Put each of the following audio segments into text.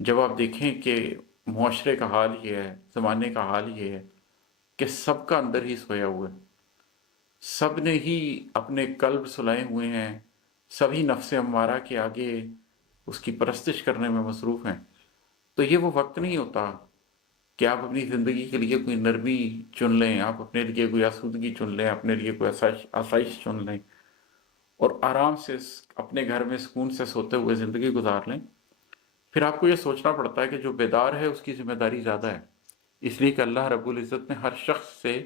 جب آپ دیکھیں کہ معاشرے کا حال یہ ہے، زمانے کا حال یہ ہے کہ سب کا اندر ہی سویا ہوا ہے، سب نے ہی اپنے قلب سلائے ہوئے ہیں، سبھی نفس امارہ کے آگے اس کی پرستش کرنے میں مصروف ہیں، تو یہ وہ وقت نہیں ہوتا کہ آپ اپنی زندگی کے لیے کوئی نرمی چن لیں، آپ اپنے لیے کوئی آسودگی چن لیں، اپنے لیے کوئی آسائش چن لیں اور آرام سے اپنے گھر میں سکون سے سوتے ہوئے زندگی گزار لیں۔ پھر آپ کو یہ سوچنا پڑتا ہے کہ جو بیدار ہے اس کی ذمہ داری زیادہ ہے، اس لیے کہ اللہ رب العزت نے ہر شخص سے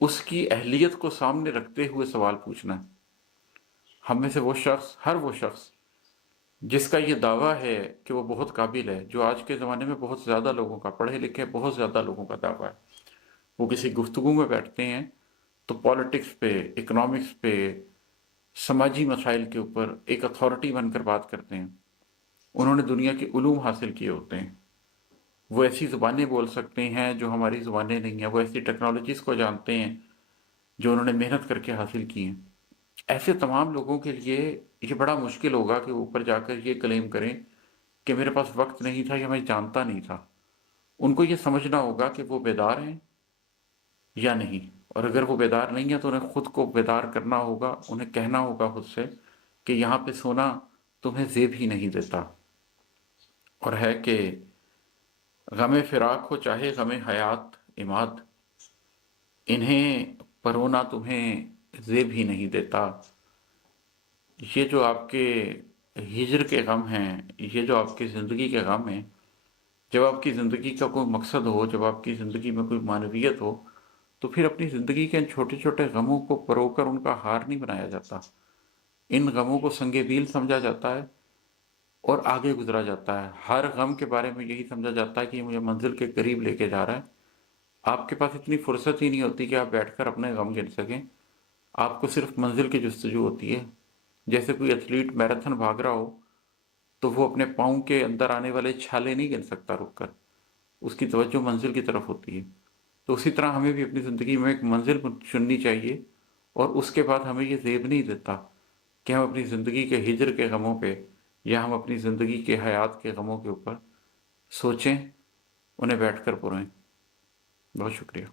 اس کی اہلیت کو سامنے رکھتے ہوئے سوال پوچھنا ہے۔ ہم میں سے ہر وہ شخص جس کا یہ دعویٰ ہے کہ وہ بہت قابل ہے، جو آج کے زمانے میں بہت زیادہ لوگوں کا، پڑھے لکھے بہت زیادہ لوگوں کا دعویٰ ہے، وہ کسی گفتگو میں بیٹھتے ہیں تو پالیٹکس پہ، اکنامکس پہ، سماجی مسائل کے اوپر ایک اتھارٹی بن کر بات کرتے ہیں۔ انہوں نے دنیا کے علوم حاصل کیے ہوتے ہیں، وہ ایسی زبانیں بول سکتے ہیں جو ہماری زبانیں نہیں ہیں، وہ ایسی ٹیکنالوجیز کو جانتے ہیں جو انہوں نے محنت کر کے حاصل کی ہیں۔ ایسے تمام لوگوں کے لیے یہ بڑا مشکل ہوگا کہ وہ اوپر جا کر یہ کلیم کریں کہ میرے پاس وقت نہیں تھا یا میں جانتا نہیں تھا۔ ان کو یہ سمجھنا ہوگا کہ وہ بیدار ہیں یا نہیں، اور اگر وہ بیدار نہیں ہیں تو انہیں خود کو بیدار کرنا ہوگا، انہیں کہنا ہوگا خود سے کہ یہاں پہ سونا تمہیں زیب ہی نہیں دیتا، اور ہے کہ غم فراق ہو چاہے غم حیات عماد، انہیں پرونا تمہیں زیب ہی نہیں دیتا۔ یہ جو آپ کے ہجر کے غم ہیں، یہ جو آپ کی زندگی کے غم ہیں، جب آپ کی زندگی کا کوئی مقصد ہو، جب آپ کی زندگی میں کوئی معنویت ہو، تو پھر اپنی زندگی کے ان چھوٹے چھوٹے غموں کو پرو کر ان کا ہار نہیں بنایا جاتا، ان غموں کو سنگ میل سمجھا جاتا ہے اور آگے گزرا جاتا ہے۔ ہر غم کے بارے میں یہی سمجھا جاتا ہے کہ یہ مجھے منزل کے قریب لے کے جا رہا ہے۔ آپ کے پاس اتنی فرصت ہی نہیں ہوتی کہ آپ بیٹھ کر اپنے غم گن سکیں، آپ کو صرف منزل کی جستجو ہوتی ہے۔ جیسے کوئی ایتھلیٹ میراتھن بھاگ رہا ہو تو وہ اپنے پاؤں کے اندر آنے والے چھالے نہیں گن سکتا رک کر، اس کی توجہ منزل کی طرف ہوتی ہے۔ تو اسی طرح ہمیں بھی اپنی زندگی میں ایک منزل چننی چاہیے، اور اس کے بعد ہمیں یہ زیب نہیں دیتا کہ ہم اپنی زندگی کے ہجر کے غموں پہ یا ہم اپنی زندگی کے حیات کے غموں کے اوپر سوچیں، انہیں بیٹھ کر پریں۔ بہت شکریہ۔